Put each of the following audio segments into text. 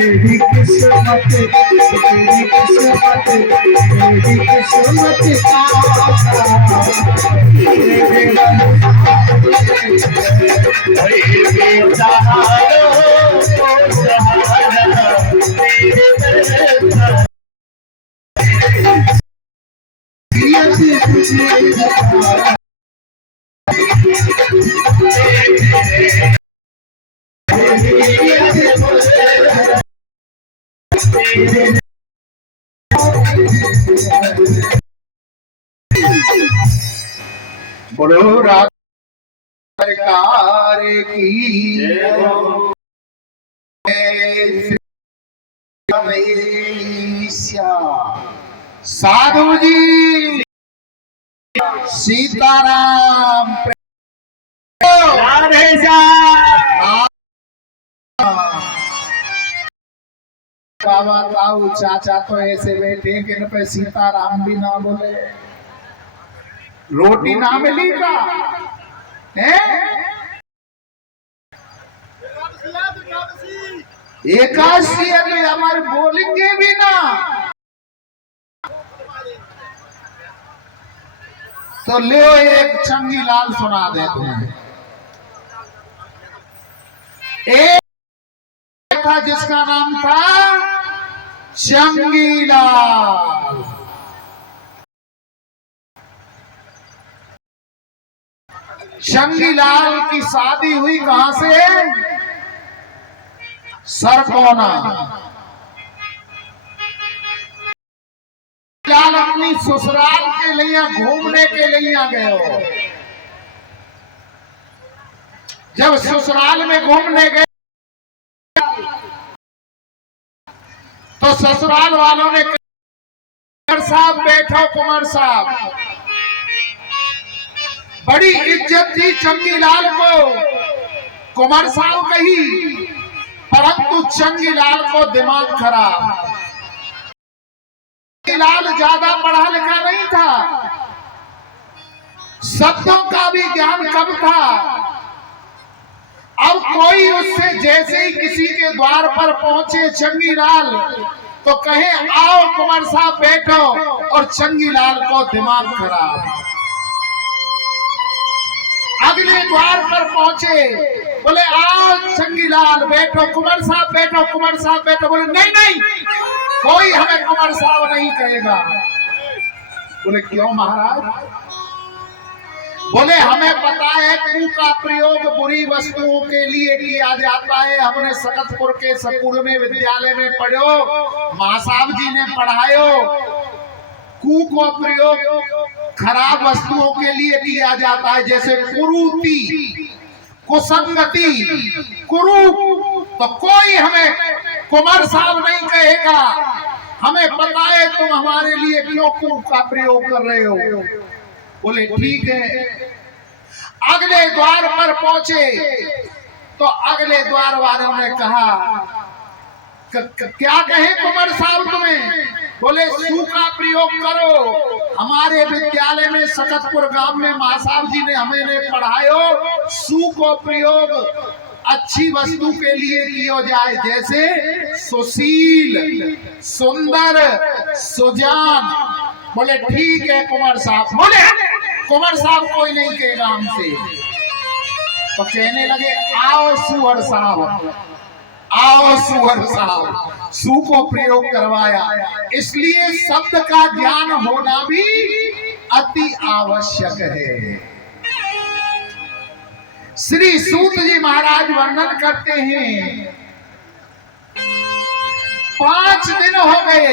मेरी किस्मत मेरी किस्मत मेरी किस्मत बोलो सरकार की साधु जी सीताराम राधे बाबा ताऊ चाचा तो ऐसे बैठे कि इन पे सीताराम भी ना बोले, रोटी ना मिली का है? एकादशी अगले हमारे बोलेंगे भी ना तो ले एक चंगी लाल सुना दे तुम्हें। एक था जिसका नाम था चंगी लाल। चंगी लाल की शादी हुई कहां से? सरकोना। लाल अपनी ससुराल के लिए घूमने के लिए गए हो। जब ससुराल में घूमने गए तो ससुराल वालों ने कुंवर साहब बैठो, कुंवर साहब। बड़ी इज्जत थी चंगी लाल को, कुंवर साहब कही, परंतु चंगी लाल को दिमाग खराब। लाल ज्यादा पढ़ा लिखा नहीं था, शब्दों का भी ज्ञान कम था। अब कोई उससे जैसे ही किसी के द्वार पर पहुंचे चंगी लाल तो कहे आओ कुंवर साहब बैठो, और चंगी लाल को दिमाग खराब। अगले द्वार पर पहुंचे, बोले आओ चंगी लाल बैठो, कुंवर साहब बैठो, कुंवर साहब बैठो। बोले नहीं नहीं, कोई हमें कुंवर साहब नहीं कहेगा। बोले क्यों महाराज? बोले हमें पता है कू का प्रयोग बुरी वस्तुओं के लिए किया जाता है। हमने सकतपुर के स्कूल में विद्यालय में पढ़ो, मां साहब जी ने पढ़ायो। कू को प्रयोग खराब वस्तुओं के लिए किया जाता है, जैसे कुरूति, कुसंगति, कुरूप। तो कोई हमें कुंवर साहब नहीं कहेगा। हमें पता है तुम हमारे लिए क्यों कू का प्रयोग कर रहे हो। बोले ठीक है। अगले द्वार पर पहुंचे तो अगले द्वार वालों ने कहा क्या कहे कुंवर साहब तुम्हें? बोले सू का प्रयोग करो। हमारे विद्यालय में सकतपुर गांव में मां साहब जी ने हमें पढ़ायो, सू को प्रयोग अच्छी वस्तु के लिए किया जाए, जैसे सुशील, सुंदर, सुजान। बोले ठीक है कुंवर साहब। बोले कुंवर साहब कोई नहीं कहेगा हमसे। तो कहने लगे आओ सुअर साहब, आओ सुअर साहब। सू को प्रयोग करवाया। इसलिए शब्द का ज्ञान होना भी अति आवश्यक है। श्री सूत जी महाराज वर्णन करते हैं 5 दिन हो गए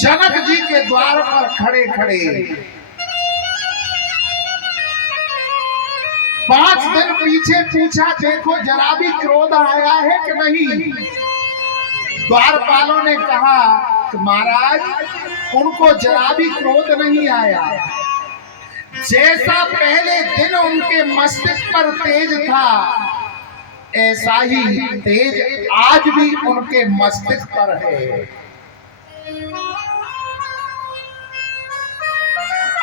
जनक जी के द्वार पर खड़े खड़े। 5 दिन पीछे पूछा, देखो जरा भी क्रोध आया है कि नहीं? द्वारपालों ने कहा कि महाराज उनको जरा भी क्रोध नहीं आया। जैसा पहले दिन उनके मस्तिष्क पर तेज था, ऐसा ही तेज आज भी उनके मस्तिष्क पर है।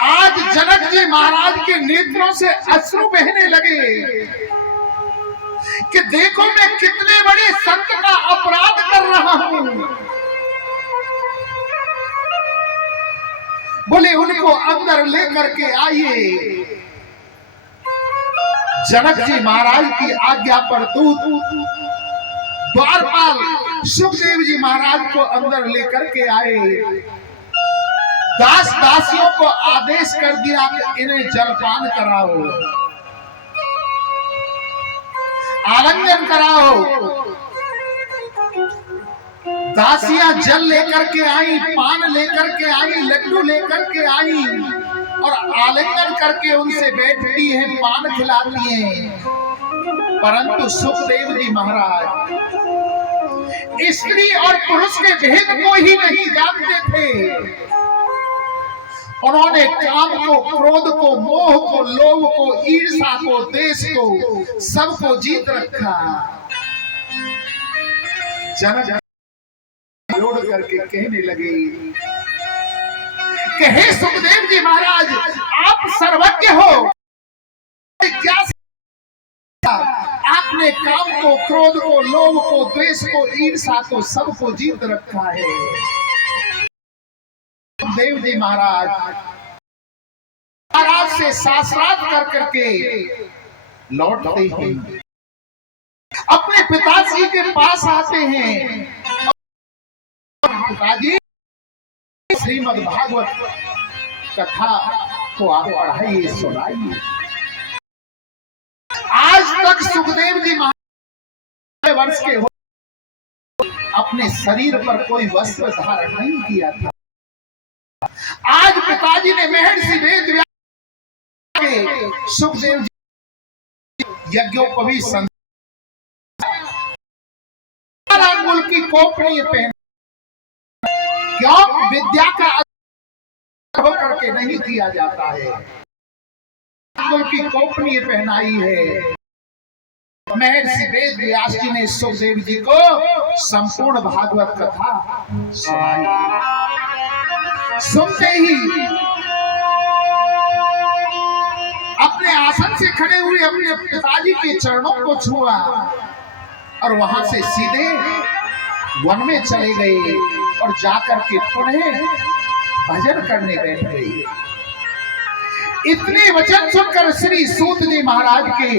आज जनक जी महाराज के नेत्रों से अश्रु बहने लगे कि देखो मैं कितने बड़े संत का अपराध कर रहा हूं। बोले उनको अंदर लेकर के आइए। जनक जी महाराज की आज्ञा पर दूत द्वारपाल सुखदेव जी महाराज को अंदर लेकर के आए। दास दासियों को आदेश कर दिया कि इन्हें जलपान कराओ, आलिंगन कराओ। दासियां जल लेकर के आई, पान लेकर के आई, लड्डू लेकर के आई और आलिंगन करके उनसे बैठती हैं, पान खिलाती हैं। परंतु सुखदेव जी महाराज स्त्री और पुरुष के भेद को ही नहीं जानते थे। उन्होंने काम को, क्रोध को, मोह को, लोभ को, ईर्ष्या को, देश को, सबको जीत रखा। जनक जोड़ करके कहने लगे कि हे सुखदेव जी महाराज, आप सर्वज्ञ हो। क्या आपने काम को, क्रोध को, लोभ को, द्वेष को, ईर्ष्या को, सबको जीत रखा है। देव जी महाराज से शास्त्रार्थ कर करके लौटते हैं, अपने पिताजी के पास आते हैं। पिताजी श्रीमद् भागवत कथा को आप पढ़ाइए, सुनाइए। आज तक सुखदेव जी महाराज वर्ष के हो अपने शरीर पर कोई वस्त्र धारण नहीं किया था। आज पिताजी ने महर्षि वेद के सुखदेव जी यज्ञोपवी अंगुल की कोपनी पहन, क्यों? विद्या का होकर के नहीं किया जाता है। अंगुल की कोपनी पहनाई है। महर्षि वेद व्यास जी ने सुखदेव जी को संपूर्ण भागवत कथा सुनाई। सुनते ही अपने आसन से खड़े हुए अपने पिताजी के चरणों को छुआ और वहां से सीधे वन में चले गए और जाकर के पुनः भजन करने बैठ गए। इतने वचन सुनकर श्री सूत जी महाराज के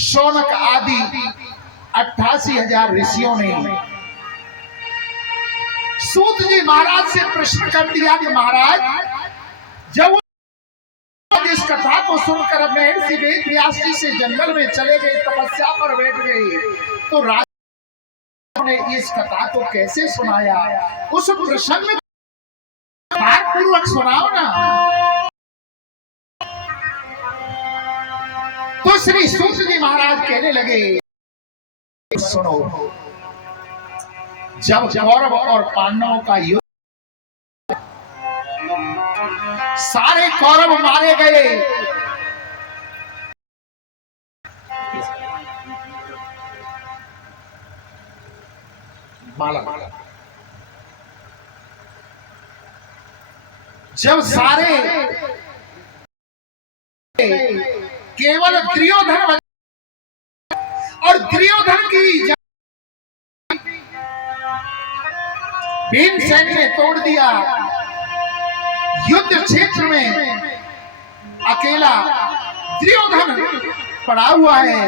शौनक आदि 88,000 ऋषियों ने सूत जी महाराज से प्रश्न कर दिया कि महाराज, जब इस कथा को सुनकर महर्षि वेद व्यास जी से जंगल में चले गए, तपस्या पर बैठ गए, तो राजा ने इस कथा को कैसे सुनाया? उस प्रसंग पूर्वक सुनाओ ना। तो श्री सूत जी महाराज कहने लगे, सुनो, जब कौरव और पांडवों का युद्ध, सारे कौरव मारे गए, जब सारे केवल दुर्योधन और दुर्योधन की भीमसेन ने तोड़ दिया। युद्ध क्षेत्र में अकेला दुर्योधन पड़ा हुआ है।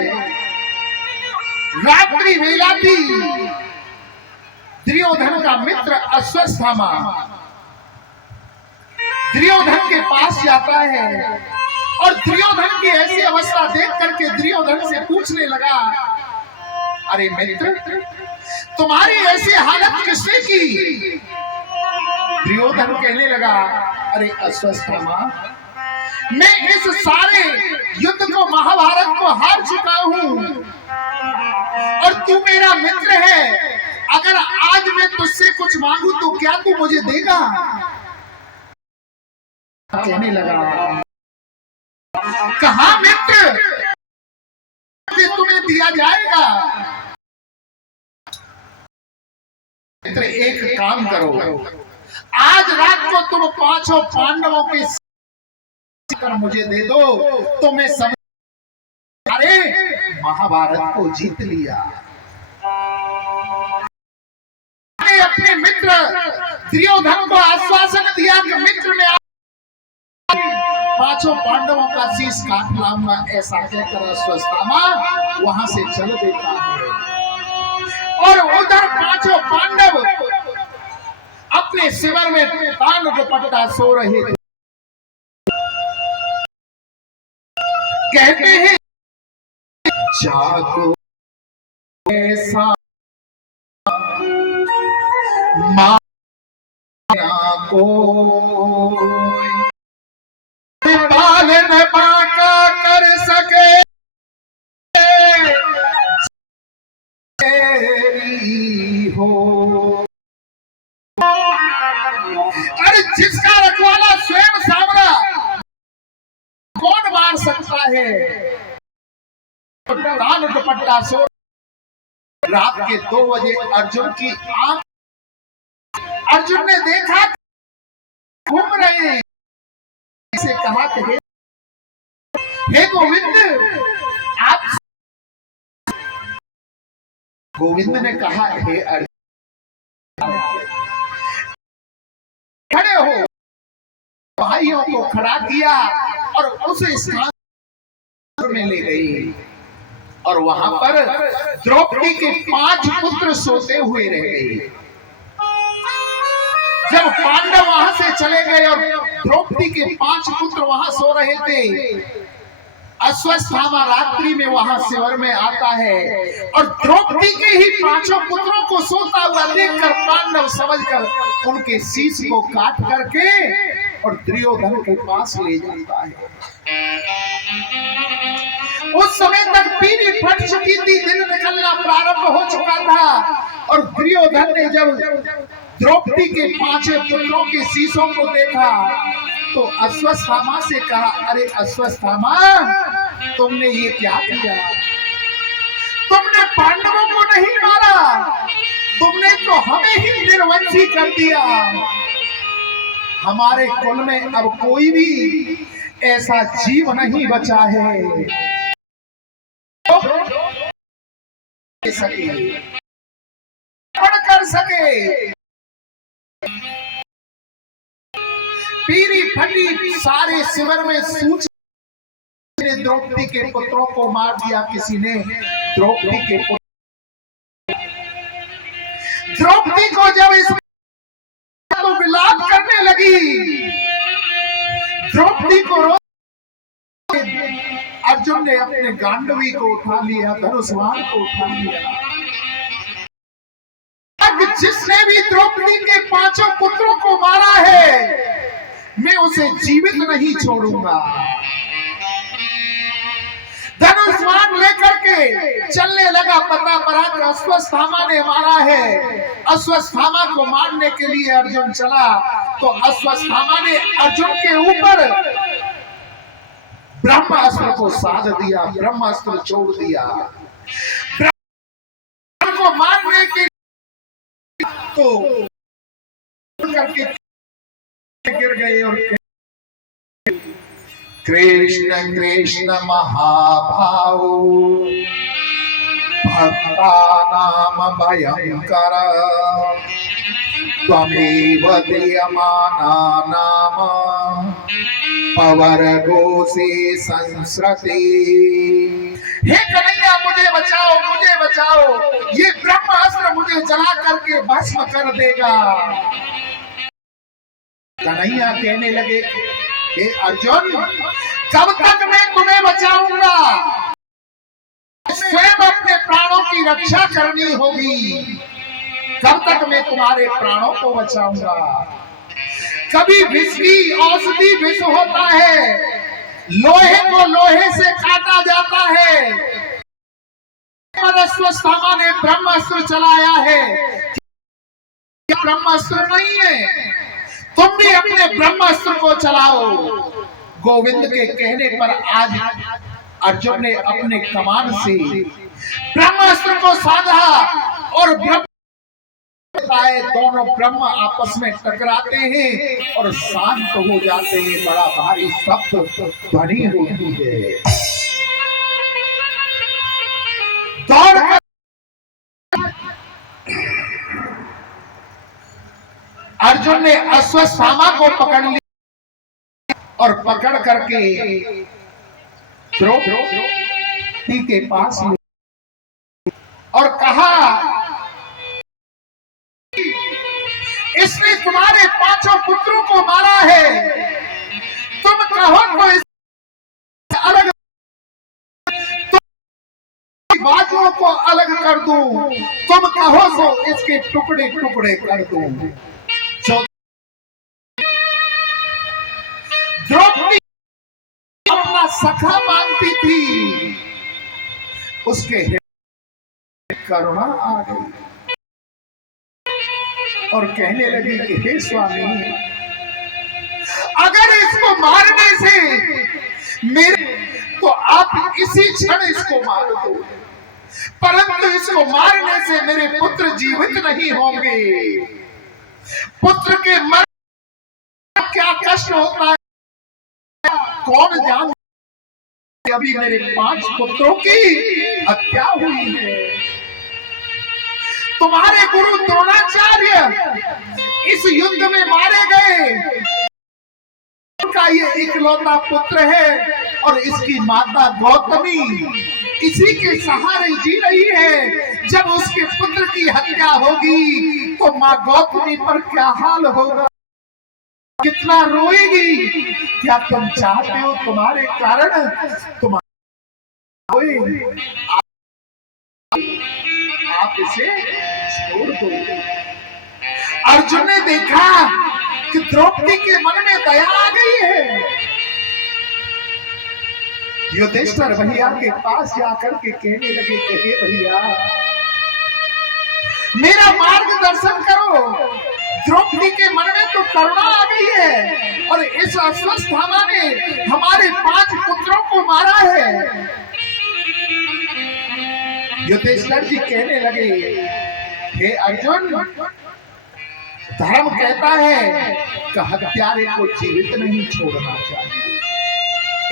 रात्रि वेला थी। दुर्योधन का मित्र अश्वत्थामा दुर्योधन के पास जाता है और दुर्योधन की ऐसी अवस्था देख करके दुर्योधन से पूछने लगा, अरे मित्र, तुम्हारी ऐसी हालत किसने की? दुर्योधन कहने लगा, अरे अश्वत्थामा, मैं इस सारे युद्ध को, महाभारत को हार चुका हूं और तू मेरा मित्र है। अगर आज मैं तुझसे कुछ मांगू तो क्या तू मुझे देगा? कहने लगा, कहा मित्र तुम्हें दिया जाएगा। मित्र एक काम करो, आज रात को तुम पांचों पांडवों के कर मुझे दे दो तो मैं समझ, अरे महाभारत को जीत लिया। अपने मित्र दुर्योधन को आश्वासन दिया कि मित्र में पांचों पांडवों का शीश काट लाऊंगा। ऐसा कहकर अश्वत्थामा वहां से चल देता है और उधर पांचों पांडव अपने शिविर में तान दुपट्टा सो रहे थे। कहते हैं जागो ऐसा माया को पालन बाका कर सके हो। अरे जिसका रखवाला स्वयं सामना कौन मार सकता है? तान दुपट्टा सो रात के 2 बजे अर्जुन की आंख, अर्जुन ने देखा घूम रहे हैं। इसे कहा कि हे गोविंद, आप, गोविंद ने कहा हे अर्जुन खड़े हो। भाइयों को खड़ा किया और उस स्थान में ले गई और वहां पर द्रौपदी के 5 पुत्र सोते हुए रह गए। जब पांडव वहां से चले गए और द्रौपदी के 5 पुत्र वहां सो रहे थे, अश्वत्थामा रात्रि में वहां शिविर में आता है और द्रौपदी के ही 5 पुत्रों को सोता हुआ देखकर पांडव समझकर उनके शीश को काट करके और दुर्योधन के पास ले जाता है। उस समय तक पीली फट चुकी थी, दिन निकलना प्रारंभ हो चुका था और दुर्योधन ने जब द्रौपदी के 5 पुत्रों के शीशों को देखा तो अश्वत्थामा से कहा, अरे अश्वत्थामा, तुमने ये क्या किया? तुमने पांडवों को नहीं मारा, तुमने तो हमें ही निर्वंशी कर दिया। हमारे कुल में अब कोई भी ऐसा जीव नहीं बचा है कर सके। पीरी फटी सारे शिविर में सूची ने द्रौपदी के पुत्रों को मार दिया। किसी ने द्रौपदी के द्रौपदी को जब इस तो विलाप करने लगी, द्रौपदी को अर्जुन ने अपने गांडवी को उठा लिया, धनुष्मान को उठा लिया। जिसने भी द्रौपदी के 5 पुत्रों को मारा है, मैं उसे जीवित नहीं छोड़ूंगा। धनुष्मान लेकर के चलने लगा। पता पड़ा कि अश्वत्थामा ने मारा है। अश्वत्थामा को मारने के लिए अर्जुन चला तो अश्वत्थामा ने अर्जुन के ऊपर ब्रह्मास्त्र को साध दिया, ब्रह्मास्त्र छोड़ दिया। को मारने के तो करके गिर गए और कृष्ण कृष्ण महाभाव भक्तानाम भयंकर त्वमेव दीयमाना नाम पवरगोसे संस्रते। हे कन्हैया, मुझे बचाओ, मुझे बचाओ, ये ब्रह्मास्त्र मुझे जला करके भस्म कर देगा। कन्हैया कहने लगे, हे अर्जुन, कब तक मैं तुम्हें बचाऊंगा? स्वयं अपने प्राणों की रक्षा करनी होगी। कब तक मैं तुम्हारे प्राणों को बचाऊंगा? कभी विष की औषधि विष होता है लोहे को लोहे से काटा जाता है। अश्वत्थामा ने ब्रह्मास्त्र चलाया है, ब्रह्मास्त्र नहीं है। तुम भी अपने ब्रह्मास्त्र को चलाओ। गोविंद के कहने पर आज अर्जुन ने अपने कमान से ब्रह्मास्त्र को साधा और दोनों ब्रह्म आपस में टकराते हैं और शांत हो जाते हैं। बड़ा भारी शब्द ध्वनि होती है। दौड़ अर्जुन ने अश्वत्थामा को पकड़ लिया और पकड़ करके द्रौपदी के पास और कहा, इसने तुम्हारे 5 पुत्रों को मारा है, तुम कहो तो इस अलग बाजुओं को अलग कर दूं, तुम कहो तो इसके टुकड़े टुकड़े कर दूं। द्रौपदी अपना सखा मानती थी, उसके हृदय करुणा आ गई और कहने लगी कि हे स्वामी, अगर इसको मारने से मेरे तो आप इसी क्षण इसको मार दो, परंतु इसको मारने से मेरे पुत्र जीवित नहीं होंगे। पुत्र के मरने क्या कष्ट होता है कौन जानता। अभी मेरे 5 पुत्रों की हत्या हुई है। तुम्हारे गुरु द्रोणाचार्य इस युद्ध में मारे गए, उनका ये इकलौता पुत्र है और इसकी माता गौतमी इसी के सहारे जी रही है। जब उसके पुत्र की हत्या होगी तो माँ गौतमी पर क्या हाल होगा, कितना रोएगी। क्या तुम चाहते हो तुम्हारे कारण आप इसे छोड़ दो। अर्जुन ने देखा कि द्रौपदी के मन में दया आ गई है। युधिष्ठिर भैया के पास जाकर के कहने लगे कि हे भैया, मेरा मार्गदर्शन करो। द्रौपदी के मन में तो करुणा आ गई है और इस अश्वत्थामा ने हमारे 5 पुत्रों को मारा है। युधिष्ठिर जी कहने लगे, हे अर्जुन, धर्म कहता है कि हत्यारे को जीवित नहीं छोड़ना चाहिए।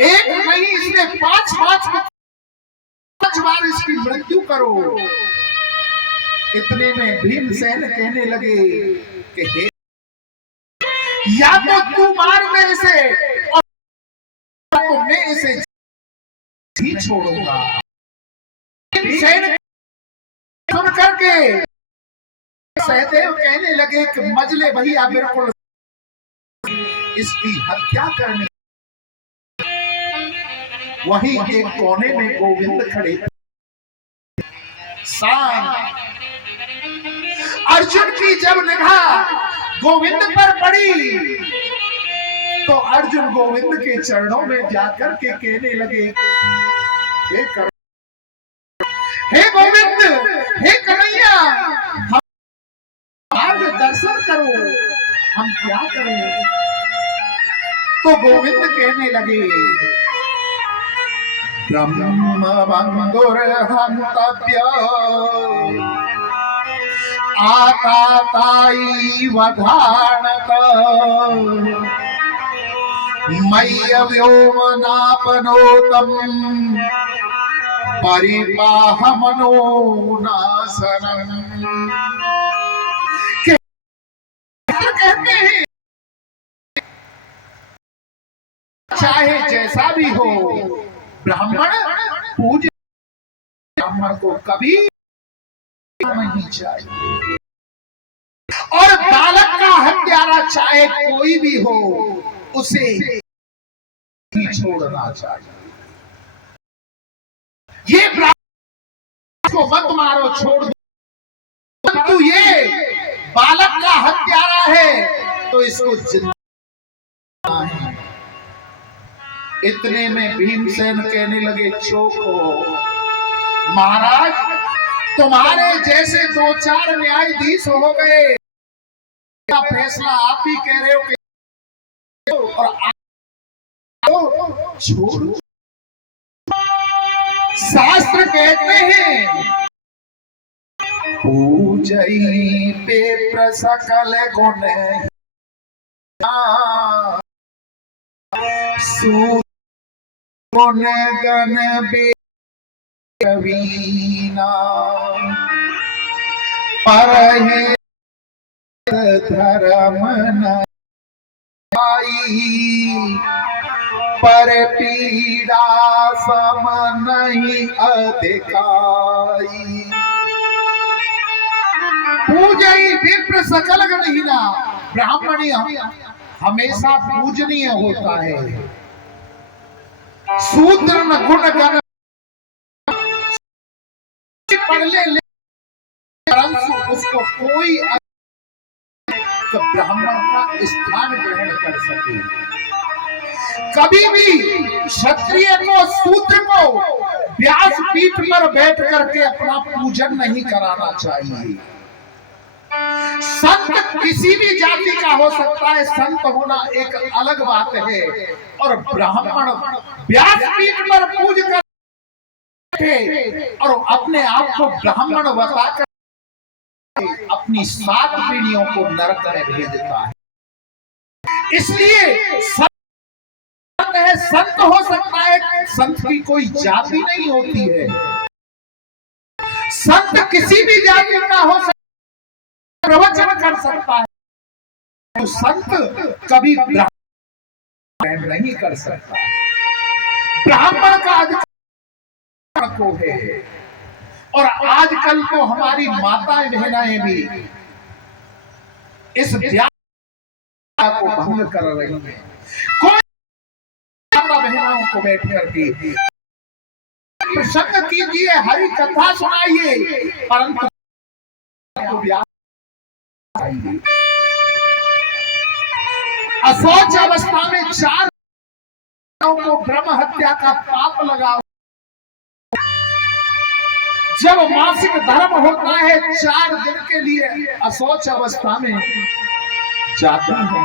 एक नहीं, इसने 5 बार इसकी मृत्यु करो। इतने में भीमसेन कहने लगे कि हे, या तो तू मार दे इसे और तो मैं इसे ही छोड़ूंगा। भीमसेन सुन करके सहदेव कहने लगे कि मजले भैया बिल्कुल इसकी हत्या करने। वहीं एक कोने में गोविंद खड़े। अर्जुन की जब निगाह गोविंद पर पड़ी तो अर्जुन गोविंद के चरणों में जाकर के कहने लगे, हे गोविंद, हे कन्हैया, हमारे दर्शन करो, हम क्या करें। तो गोविंद कहने लगे, ब्रह्म बंधुर्हन्तव्य आकाताई वधानत मय्य व्योमनापनोतम परिपाहमनो नासनम। कहते हैं चाहे जैसा भी हो, ब्राह्मण पूज्य, ब्राह्मण को कभी नहीं चाहिए। और बालक का हत्यारा चाहे कोई भी हो, उसे ही छोड़ना चाहिए। ये ब्राह्मण को मत मारो, छोड़ दो, परंतु ये बालक का हत्यारा है तो इसको जिंदा है। इतने में भीमसेन कहने लगे, चोखो महाराज, तुम्हारे जैसे 2-4 न्यायाधीश हो गए, फैसला आप ही कह रहे हो कि और आप छोड़ो। शास्त्र कहते हैं, पूजई पे प्रसकल गुण सुन गण बेवीना परहे धर्म न पर पीड़ा सम नहीं अधिकाई। पूजई विप्र सकल गणहीना, ब्राह्मणी हमेशा पूजनीय होता है। शूद्र न गुण गण पढ़ ले, परंतु उसको कोई तो ब्राह्मण का स्थान ग्रहण कर सके। कभी भी क्षत्रिय को शूद्र को व्यासपीठ पर बैठ करके अपना पूजन नहीं कराना चाहिए। संत किसी भी जाति का हो सकता है, संत होना एक अलग बात है, और ब्राह्मण व्यासपीठ पर पूज कर और अपने आप को ब्राह्मण बताकर अपनी 7 पीढ़ियों को नरक में भेजता है। इसलिए संत हो सकता है, संत की कोई जाति नहीं होती है। संत किसी भी जाति का हो सकता है, प्रवचन कर सकता है, तो संत कभी ब्राह्मण नहीं कर सकता। ब्राह्मण का अधिकार को है, और आजकल तो हमारी माताएं बहनाएं भी इस व्याख्या को भंग कर रही हैं। कोई माता बहनों को बैठ करके प्रसंग कीजिए, हरि कथा सुनाइए, परंतु अशौच अवस्था में 4 को ब्रह्म हत्या का पाप लगा। जब मासिक धर्म होता है 4 दिन के लिए अशौच अवस्था में जाते हैं।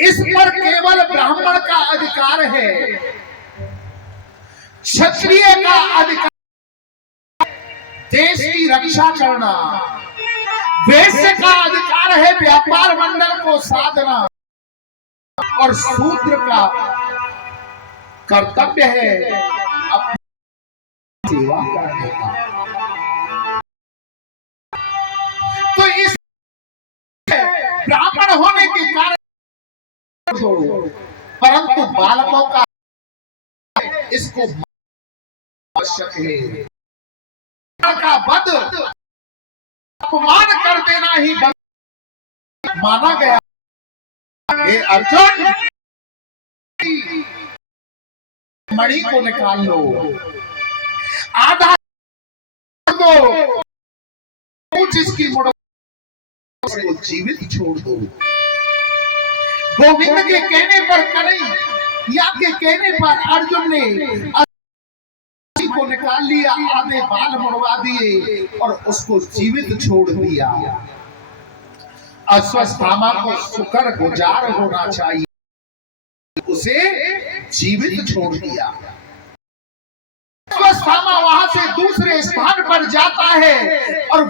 इस पर केवल ब्राह्मण का अधिकार है, क्षत्रिय का अधिकार देश की रक्षा करना, वैश्य का अधिकार है व्यापार मंडल को साधना, और शूद्र का कर्तव्य है अपनी सेवा करने का। तो इस ब्राह्मण होने के कारण, परंतु बालकों का इसको आवश्यक है। का वध अपमान कर देना ही माना गया। हे अर्जुन, मणि को निकाल लो, आधा दो, जिसकी मुड़ को जीवित छोड़ दो। गोविंद के कहने पर कन्हैया के कहने पर अर्जुन ने को निकाल लिया, आधे बाल मुड़वा दिए और उसको जीवित छोड़ दिया। अश्वत्थामा को शुक्र गुजार होना चाहिए, उसे जीवित छोड़ दिया। अश्वत्थामा वहां से दूसरे स्थान पर जाता है और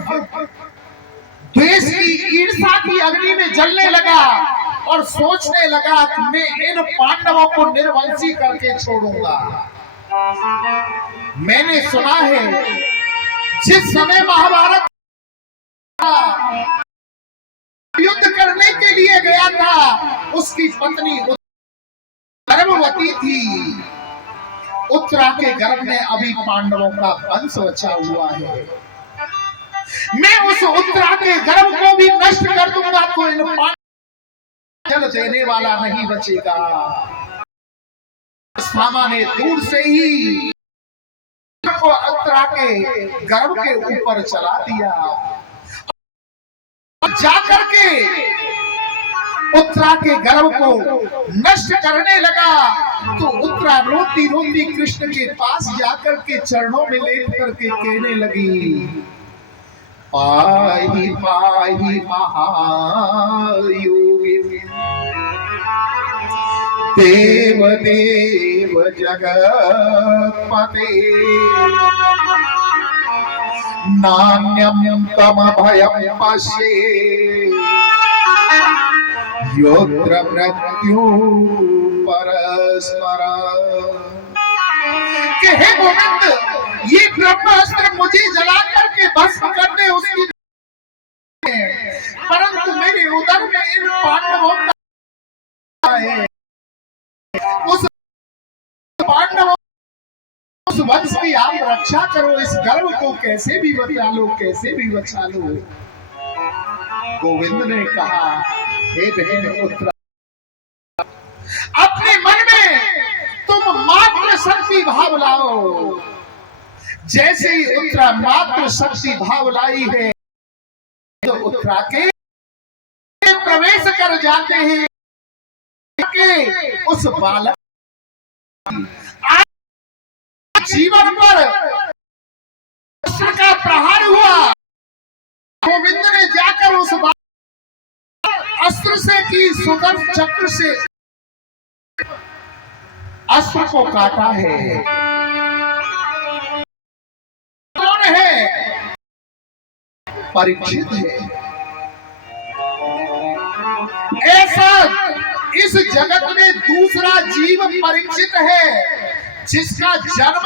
द्वेष की ईर्ष्या की अग्नि में जलने लगा और सोचने लगा कि मैं इन पांडवों को निर्वंशी करके छोड़ूंगा। मैंने सुना है जिस समय महाभारत युद्ध करने के लिए गया था, उसकी पत्नी गर्भवती थी। उत्तरा के गर्भ में अभी पांडवों का वंश बचा हुआ है। मैं उस उत्तरा के गर्भ को भी नष्ट कर दूंगा तो इन पांडवों जल देने वाला नहीं बचेगा। अश्वत्थामा ने दूर से ही को उत्तरा के गर्भ के ऊपर चला दिया, जाकर के उत्तरा के गर्व को नष्ट करने लगा, तो उत्तरा रोती रोती कृष्ण के पास जाकर के चरणों में लेट करके कहने लगी, पाहि पाहि महायोगी देव देव जगत्पते नान्यं तम भयं पश्ये योत्र मृत्यु परस्पर। कि हे गोविंद, ये ब्रह्मास्त्र मुझे जला करके भस्म कर दे उसकी, परंतु मेरे उदर में इन पांडवों का है, उस पांडवों उस वंश की आप रक्षा करो, इस गर्व को कैसे भी बचा लो, कैसे भी बचा लो। गोविंद ने कहा, हे बहन उत्तरा, अपने मन में तुम मात्र शक्ति भाव लाओ। जैसे ही उत्तरा मात्र शक्ति भाव लाई है, तो उत्तरा के प्रवेश कर जाते हैं कि उस बालक जीवन पर अस्त्र का प्रहार हुआ। गोविंद ने जाकर उस अस्त्र से की सुदर्शन चक्र से अस्त्र को काटा है। कौन है? परीक्षित है। ऐसा इस जगत में दूसरा जीव परीक्षित है, जिसका जन्म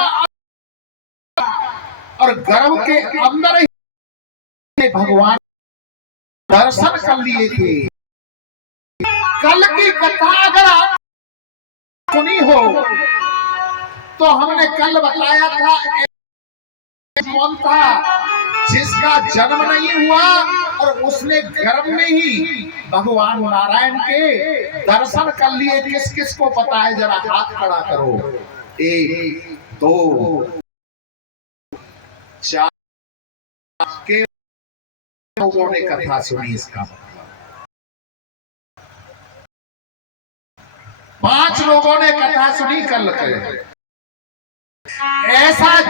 और गर्भ के अंदर ही भगवान दर्शन कर लिए थे। कल की कथा अगर आप सुनी हो तो हमने कल बताया था, कौन था जिसका जन्म नहीं हुआ और उसने गर्भ में ही भगवान नारायण के दर्शन कर लिए। किस किस को पता है? जरा हाथ खड़ा करो। 1 2 4 के लोगों ने कथा सुनी। इसका 5 लोगों ने कथा सुनी कल के। ऐसा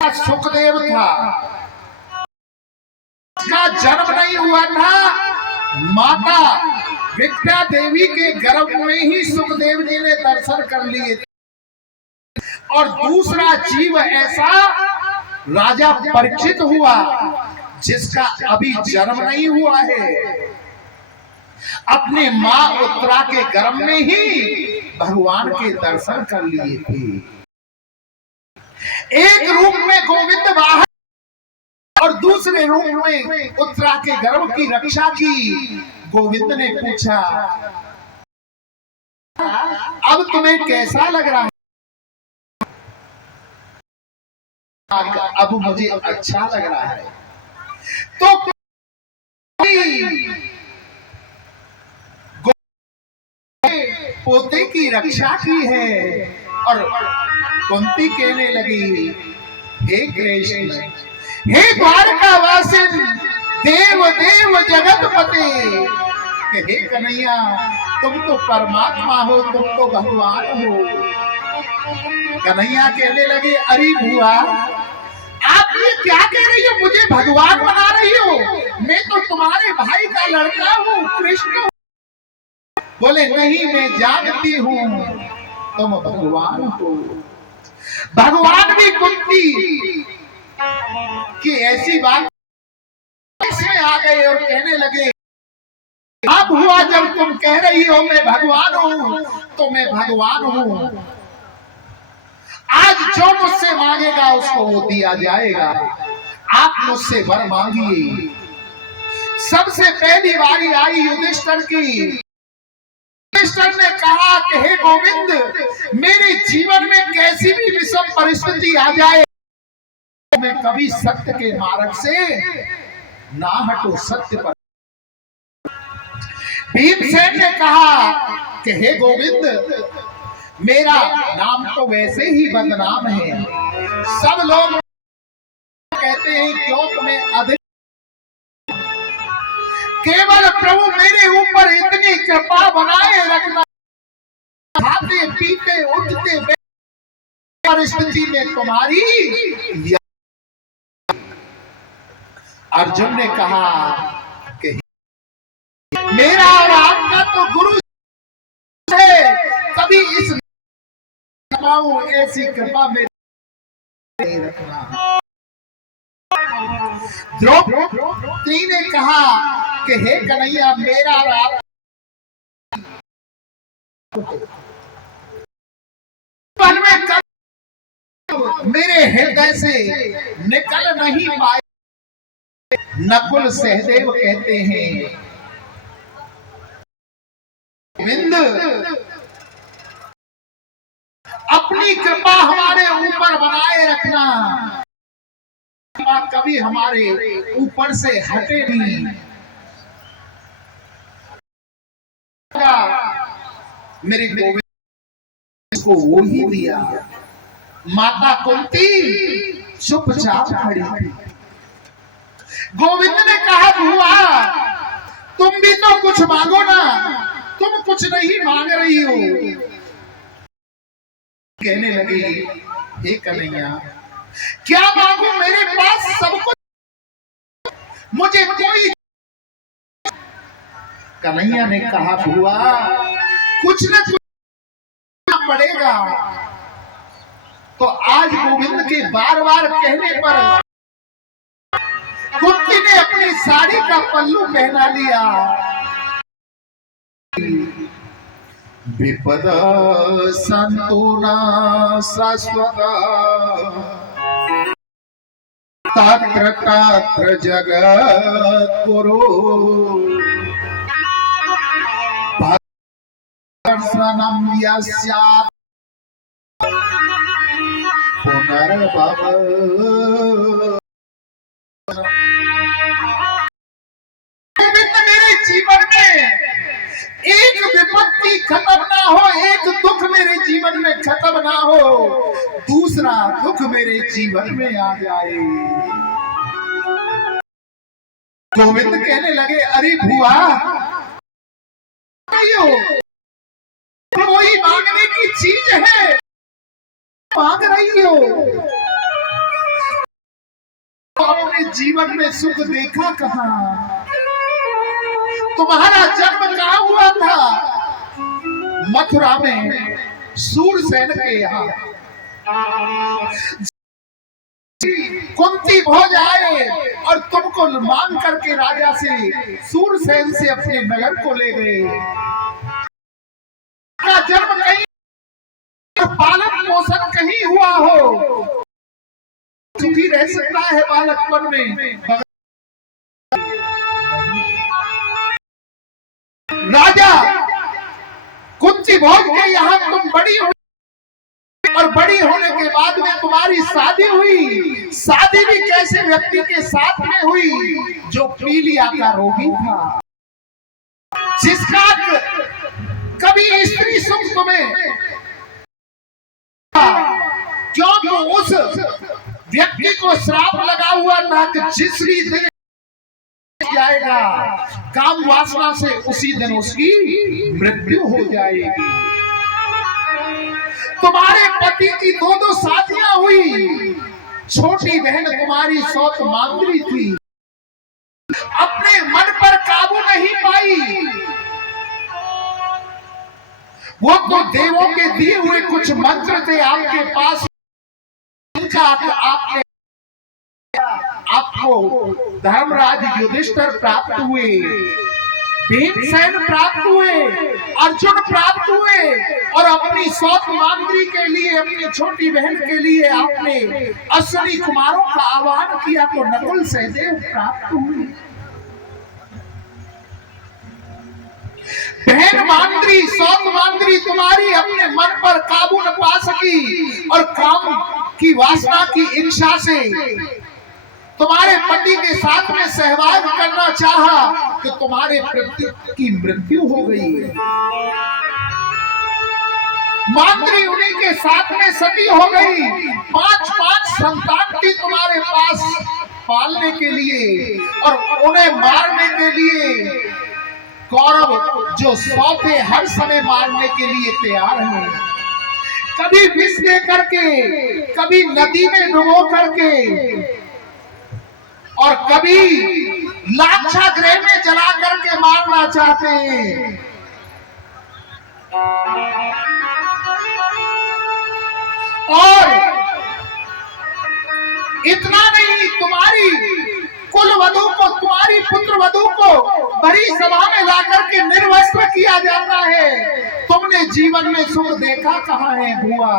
सुखदेव था, उसका जन्म नहीं हुआ था, माता विद्या देवी के गर्भ में ही सुखदेव जी ने दर्शन कर लिए। और दूसरा जीव ऐसा राजा परीक्षित हुआ, जिसका अभी जन्म नहीं हुआ है, अपने मां उत्तरा के गर्भ में ही भगवान के दर्शन कर लिए थे। एक रूप में गोविंद बाहर और दूसरे रूप में उत्तरा के गर्भ की रक्षा की। गोविंद ने पूछा, अब तुम्हें कैसा लग रहा है? अब मुझे अच्छा लग रहा है। तो पोते की रक्षा की है। और कुंती कहने लगी, हे कृष्ण, हे द्वारकावासिन, देव देव जगतपते, हे कन्हैया, तुम तो परमात्मा हो, तुम तो भगवान हो। कन्हैया कहने लगे, अरे बुआ, आप ये क्या कह रही हो? मुझे भगवान बना रही हो? मैं तो तुम्हारे भाई का लड़का हूँ, कृष्ण। बोले, नहीं, मैं जानती हूँ तुम भगवान हो। भगवान भी कुंती कि ऐसी बात इसमें आ गए और कहने लगे, अब हुआ जब तुम कह रही हो मैं भगवान हूं, तो मैं भगवान हूं। आज जो मुझसे मांगेगा उसको वो दिया जाएगा। आप मुझसे वर मांगिए। सबसे पहली बारी आई युधिष्ठिर की। युधिष्ठिर ने कहा कि हे गोविंद, मेरे जीवन में कैसी भी विषम परिस्थिति आ जाए, मैं कभी सत्य के मार्ग से ना हटो, सत्य पर। भीमसेन ने कहा कि हे गोविंद, मेरा नाम तो वैसे ही बदनाम है, सब लोग कहते हैं क्यों तुम्हें अधिक। केवल प्रभु मेरे ऊपर इतनी कृपा बनाए रखना, खाते पीते उठते परिस्थिति में तुम्हारी। अर्जुन ने कहा कि मेरा और आपका तो गुरु है, कभी इस ऐसी कृपा में नहीं रखना। द्रौपदी ने कहा कि हे कन्हैया, मेरा और आप मेरे हृदय से निकल नहीं पाए। नकुल सहदेव कहते हैं, गोविंद अपनी कृपा हमारे ऊपर बनाए रखना, कभी हमारे ऊपर से हटे नहीं। मेरे गोविंद को वो ही दिया। माता कुंती चुपचाप खड़ी थी। गोविंद ने कहा, बुआ तुम भी तो कुछ मांगो ना, तुम कुछ नहीं मांग रही हो। कहने लगी, हे कन्हैया क्या मांगू, मेरे पास सब कुछ, मुझे कोई। कन्हैया ने कहा, बुआ कुछ न कुछ पड़ेगा। तो आज गोविंद के बार बार कहने पर कुंती ने अपनी साड़ी का पल्लू पहना लिया। विपद संतोना शाश्वत तत्र तत्र जगत गुरु दर्शनम यस्या पुनर्भव। मेरे जीवन में एक विपत्ति खत्म ना हो, एक दुख मेरे जीवन में खत्म ना हो, दूसरा दुख मेरे जीवन में आ जाए। गोविंद कहने लगे, अरे बुआ कोई मांगने की चीज है, मांग रही हो। अपने जीवन में सुख देखा कहां? तुम्हारा जन्म कहां हुआ था? मथुरा में सूरसेन के यहाँ। कुंती भोज आए और तुमको मांग करके राजा से, सूरसेन से अपने नगर को ले गए। जन्म कहीं, पालन पोषण कहीं हुआ हो, सुखी रह सकता है बालकपन में। राजा कुंती भोज के यहाँ तुम बड़ी हो, और बड़ी होने के बाद में तुम्हारी शादी हुई। शादी भी कैसे व्यक्ति के साथ में हुई, जो पीलिया का रोगी था, जिसका कभी स्त्री सुख तुम्हें, क्योंकि उस व्यक्ति को श्राप लगा हुआ था कि जिस भी दिन जाएगा काम वासना से, उसी दिन उसकी मृत्यु हो जाएगी। तुम्हारे पति की दो शादियां हुई। छोटी बहन तुम्हारी सौत मांगरी थी, अपने मन पर काबू नहीं पाई। वो तो देवों के दिए हुए कुछ मंत्र थे आपके पास, आपने आपको धर्मराज युधिष्ठिर प्राप्त हुए, भीमसेन प्राप्त हुए, अर्जुन प्राप्त हुए, और अपनी सौत मांगरी के लिए, अपनी छोटी बहन के लिए आपने अश्विनी कुमारों का आह्वान किया, तो नकुल सहदेव प्राप्त हुए। बहन मांगरी, सौत मांगरी तुम्हारी अपने मन पर काबू न पा सकी, और काम की वासना की इच्छा से तुम्हारे पति के साथ में सहवास करना चाहा, तो तुम्हारे पति की मृत्यु हो गई। मांगरी उन्हीं के साथ में सती हो गई। 5 संतान थी तुम्हारे पास, पालने के लिए और उन्हें मारने के लिए कौरव जो 100 थे हर समय मारने के लिए तैयार हैं। कभी विष दे करके, कभी नदी में डुबो करके और कभी लाक्षागृह में जला करके मारना चाहते हैं। और इतना नहीं, तुम्हारी कुल वधु को, तुम्हारी पुत्र वधु को बड़ी सभा में लाकर के निर्वस्त्र किया जाता है। तुमने जीवन में सुख देखा कहाँ है बुआ?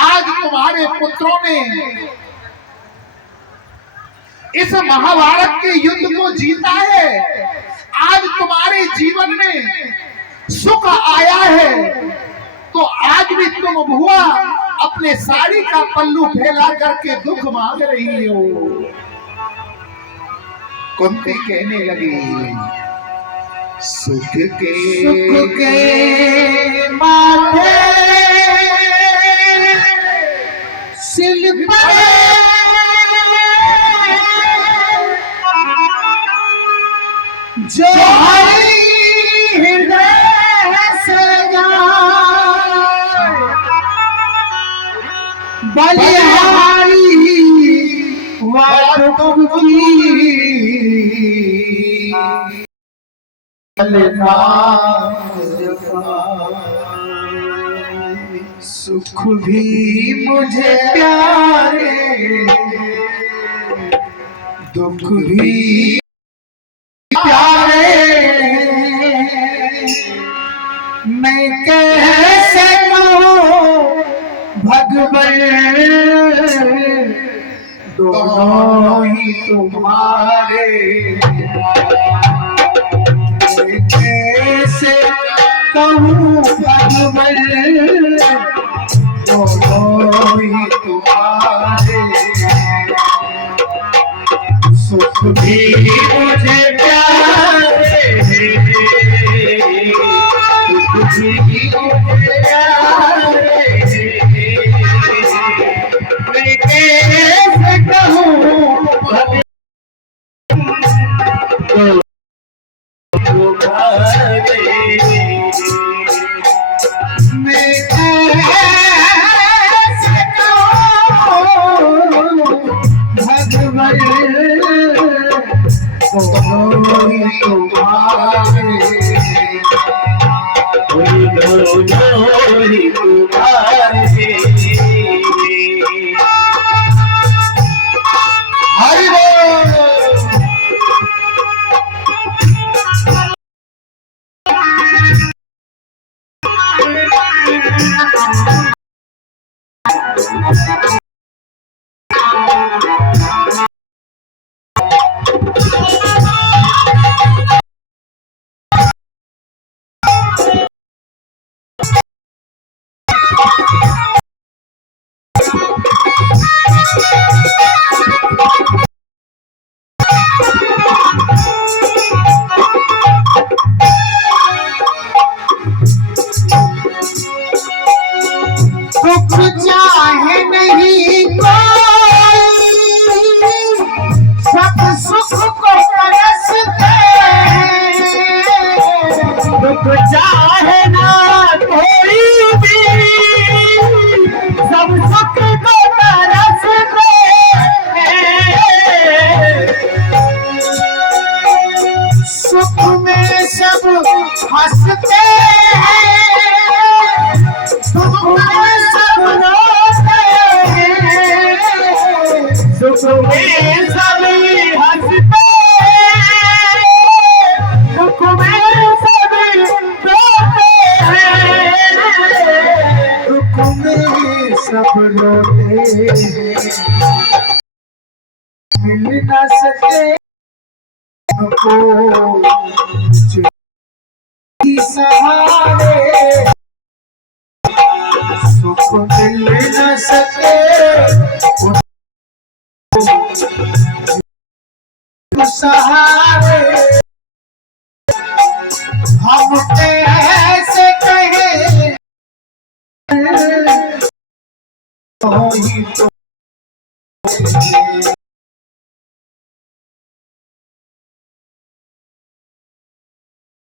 आज तुम्हारे पुत्रों ने इस महाभारत के युद्ध को जीता है। आज तुम्हारे जीवन में सुख आया है, तो आज भी तुम बुआ अपने साड़ी का पल्लू फैला करके दुख मांग रही हो। कुंती कहने लगी, सुख के माथे सिल पर जो हृदय बलिहारी सुख भी मुझे प्यारे, दुख भी प्यारे। मैं कैसे कहूँ भगवन दोनों ही तुम्हारे, कैसे कहूँ भगवन दोनों ही तुम्हारे। सुख भी मुझे प्यारे, दुख भी मुझे प्यारे। मैं कैसे कहूँ भगवन चाहे नहीं कोई, सब सुख को तरसते हैं। दुख चाहे ना कोई भी, सब सुख को तरसते हैं। सुख में सब हंसते हैं, दुख में सब रोते हैं। सुख में सभी हंसते हैं, दुख में सभी रोते हैं। दुख में सब रोते हैं, मिल न सके को सहारे। सुख मिल न सके सहारे। हम कैसे कहे